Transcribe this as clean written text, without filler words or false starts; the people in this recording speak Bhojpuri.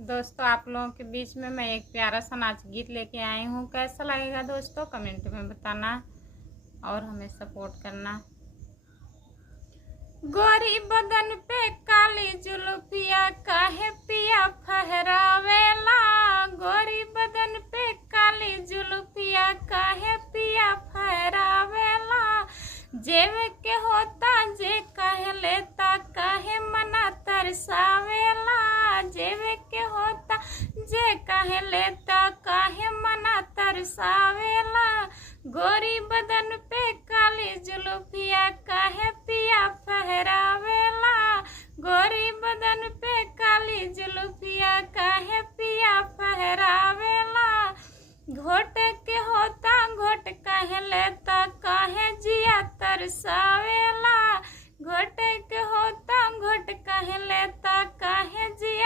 दोस्तों आप लोगों के बीच में मैं एक प्यारा सा नाच गीत लेके आई हूँ। कैसा लगेगा दोस्तों कमेंट में बताना और हमें सपोर्ट करना। गोरी बदन पे काली जुल्फिया काहे पिया फहरावेला। गोरी बदन पे काली जुल्फिया काहे पिया फहरावेला। जेवे के होता जे काहे लेता काहे मना तरसावेला। जेवे के होता जे काहे लेता काहे मना तरसावेला। गोरी बदन पे काली जुल्फिया काहे पिया फहरावेला। गोरी बदन पे काली